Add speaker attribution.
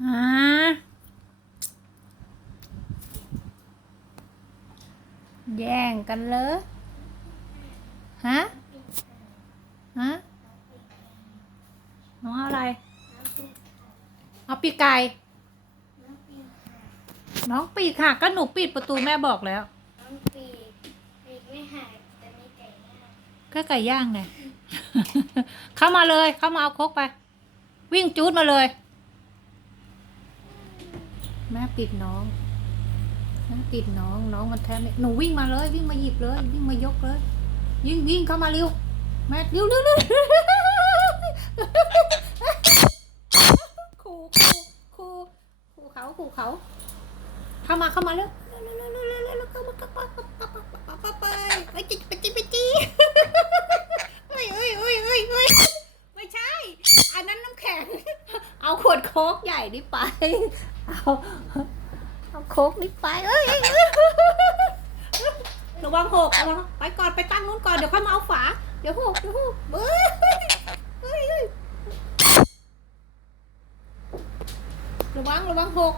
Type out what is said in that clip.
Speaker 1: อ่าแย่งกันเลยฮะ ฮะ น้องเอาอะไร เอาปีกไก่ น้องปีกค่ะ ก็หนูปิดประตูแม่บอกแล้ว
Speaker 2: น้องปีกปีกไม่หายแต่มีไก่ย่าง
Speaker 1: ก็ไก่ย่างไง เข้ามาเลย เข้ามาเอาครกไป วิ่งจูดมาเลย แม่ปิดน้องแม่ปิดน้องน้องมันแทบไม่หนูวิ่งมาเลย วิ่งมาหยิบเลย วิ่งมายกเลยวิ่งวิ่งเข้ามาเร็วแม่เร็วเร็วเร็วขู่ขู่ขู่ขู่เขาขู่เขาเข้ามาเข้ามาเร็วเร็วเร็วเร็วเร็วเร็วเร็วเข้ามาเข้ามาเข้ามาเข้าไปไปจิไปจิไปจิเฮ้ยเฮ้ยเฮ้ยเฮ้ยเฮ้ยไม่ใช่ อันนั้นน้ำแข็ง เอาขวดโค้กใหญ่นี่ไป เอาเอาโคกนี่ไปเอ้ยเอ้ยเอ้ยระวังหกระวังไปก่อนไปตั้งนู้นก่อนเดี๋ยวค่อยมาเอาฝา เดี๋ยวหกเดี๋ยวหกเอ้ยเอ้ยระวังระวังหก